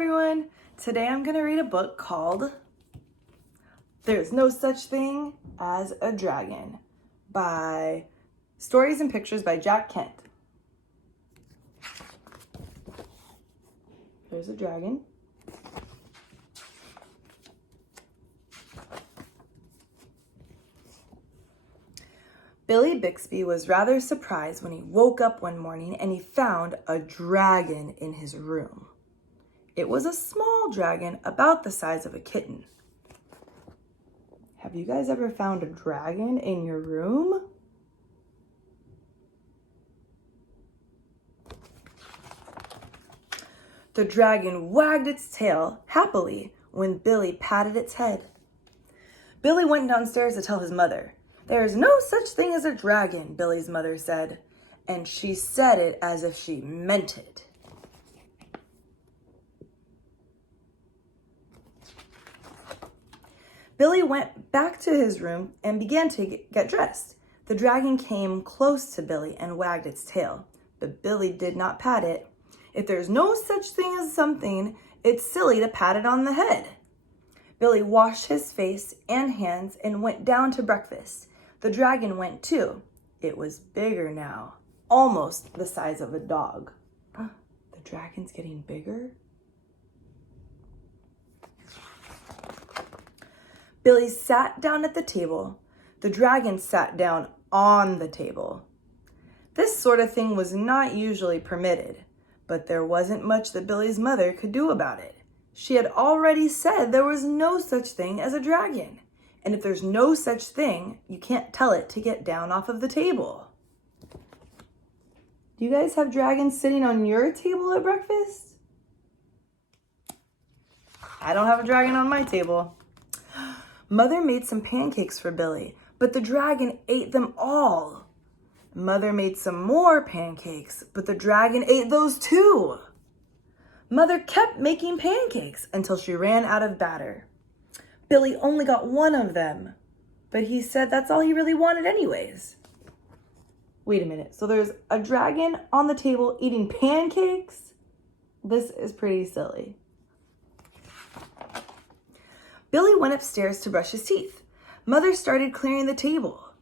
everyone! Today I'm going to read a book called There's No Such Thing as a Dragon by Stories and Pictures by Jack Kent. There's a dragon. Billy Bixby was rather surprised when he woke up one morning and he found a dragon in his room. It was a small dragon about the size of a kitten. Have you guys ever found a dragon in your room? The dragon wagged its tail happily when Billy patted its head. Billy went downstairs to tell his mother. "There's no such thing as a dragon," Billy's mother said, and she said it as if she meant it. Billy went back to his room and began to get dressed. The dragon came close to Billy and wagged its tail, but Billy did not pat it. If there's no such thing as something, it's silly to pat it on the head. Billy washed his face and hands and went down to breakfast. The dragon went too. It was bigger now, almost the size of a dog. The dragon's getting bigger? Billy sat down at the table. The dragon sat down on the table. This sort of thing was not usually permitted, but there wasn't much that Billy's mother could do about it. She had already said there was no such thing as a dragon. And if there's no such thing, you can't tell it to get down off of the table. Do you guys have dragons sitting on your table at breakfast? I don't have a dragon on my table. Mother made some pancakes for Billy, but the dragon ate them all. Mother made some more pancakes, but the dragon ate those too. Mother kept making pancakes until she ran out of batter. Billy only got one of them, but he said that's all he really wanted anyways. Wait a minute, so there's a dragon on the table eating pancakes? This is pretty silly. Billy went upstairs to brush his teeth. Mother started clearing the table.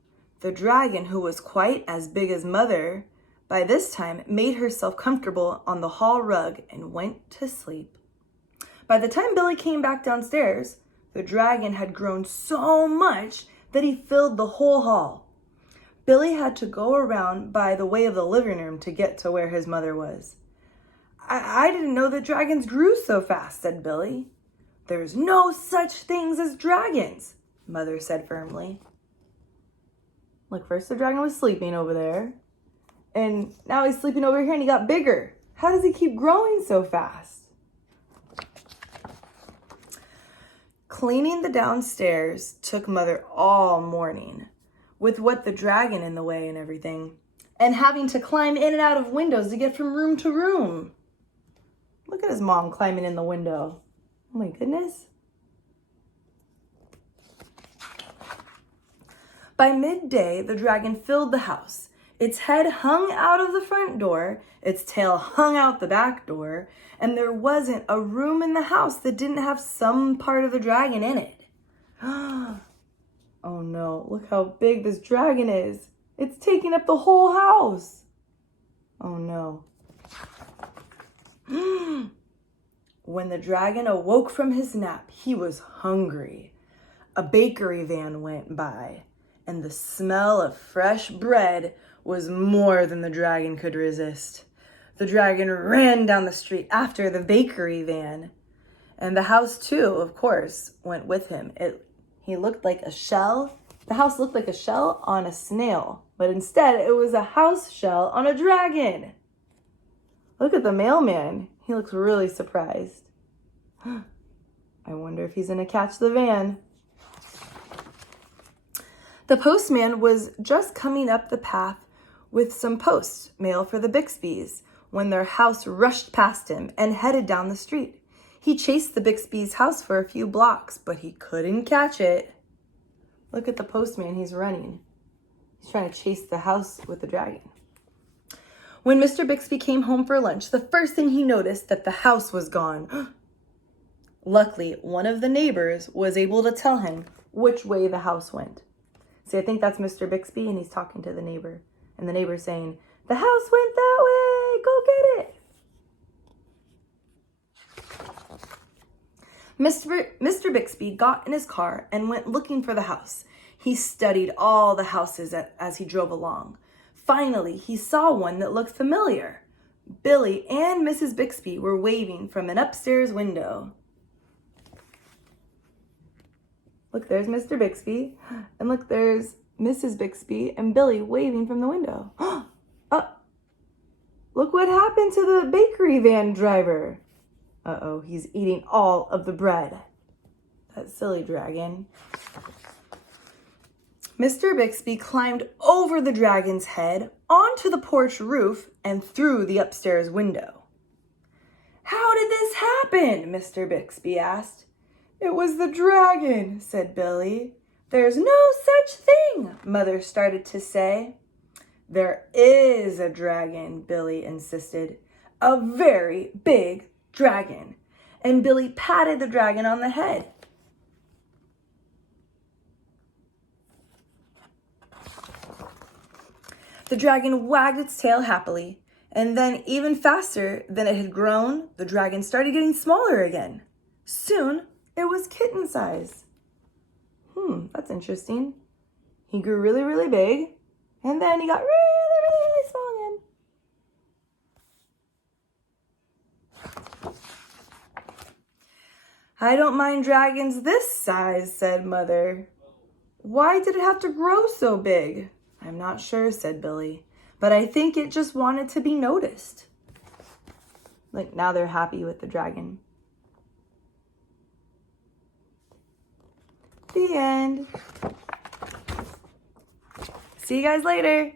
The dragon, who was quite as big as Mother, by this time made herself comfortable on the hall rug and went to sleep. By the time Billy came back downstairs, the dragon had grown so much that he filled the whole hall. Billy had to go around by the way of the living room to get to where his mother was. I didn't know that dragons grew so fast," said Billy. "There's no such things as dragons," Mother said firmly. Look, first the dragon was sleeping over there, and now he's sleeping over here and he got bigger. How does he keep growing so fast? Cleaning the downstairs took Mother all morning, with what the dragon in the way and everything, and having to climb in and out of windows to get from room to room. Look at his mom climbing in the window. Oh my goodness. By midday, the dragon filled the house. Its head hung out of the front door, its tail hung out the back door, and there wasn't a room in the house that didn't have some part of the dragon in it. Oh no, look how big this dragon is. It's taking up the whole house. Oh no. When the dragon awoke from his nap, he was hungry. A bakery van went by, and the smell of fresh bread was more than the dragon could resist. The dragon ran down the street after the bakery van, and the house too, of course, went with him. He looked like a shell. The house looked like a shell on a snail, but instead it was a house shell on a dragon. Look at the mailman. He looks really surprised. I wonder if he's gonna catch the van. The postman was just coming up the path with some post mail for the Bixbys when their house rushed past him and headed down the street. He chased the Bixbys' house for a few blocks, but he couldn't catch it. Look at the postman, he's running. He's trying to chase the house with the dragon. When Mr. Bixby came home for lunch, the first thing he noticed that the house was gone. Luckily, one of the neighbors was able to tell him which way the house went. See, I think that's Mr. Bixby, and he's talking to the neighbor. And the neighbor's saying, "The house went that way, go get it." Mr. Bixby got in his car and went looking for the house. He studied all the houses as he drove along. Finally, he saw one that looked familiar. Billy and Mrs. Bixby were waving from an upstairs window. Look, there's Mr. Bixby, and look, there's Mrs. Bixby and Billy waving from the window. Look what happened to the bakery van driver. Uh-oh, he's eating all of the bread. That silly dragon. Mr. Bixby climbed over the dragon's head, onto the porch roof, and through the upstairs window. "How did this happen?" Mr. Bixby asked. "It was the dragon," said Billy. "There's no such thing," Mother started to say. "There is a dragon," Billy insisted. "A very big dragon." And Billy patted the dragon on the head. The dragon wagged its tail happily, and then even faster than it had grown, the dragon started getting smaller again. Soon, it was kitten size. That's interesting. He grew really, really big, and then he got really, really, really small again. "I don't mind dragons this size," said Mother. "Why did it have to grow so big?" "I'm not sure," said Billy, "but I think it just wanted to be noticed." Like, now they're happy with the dragon. The end. See you guys later.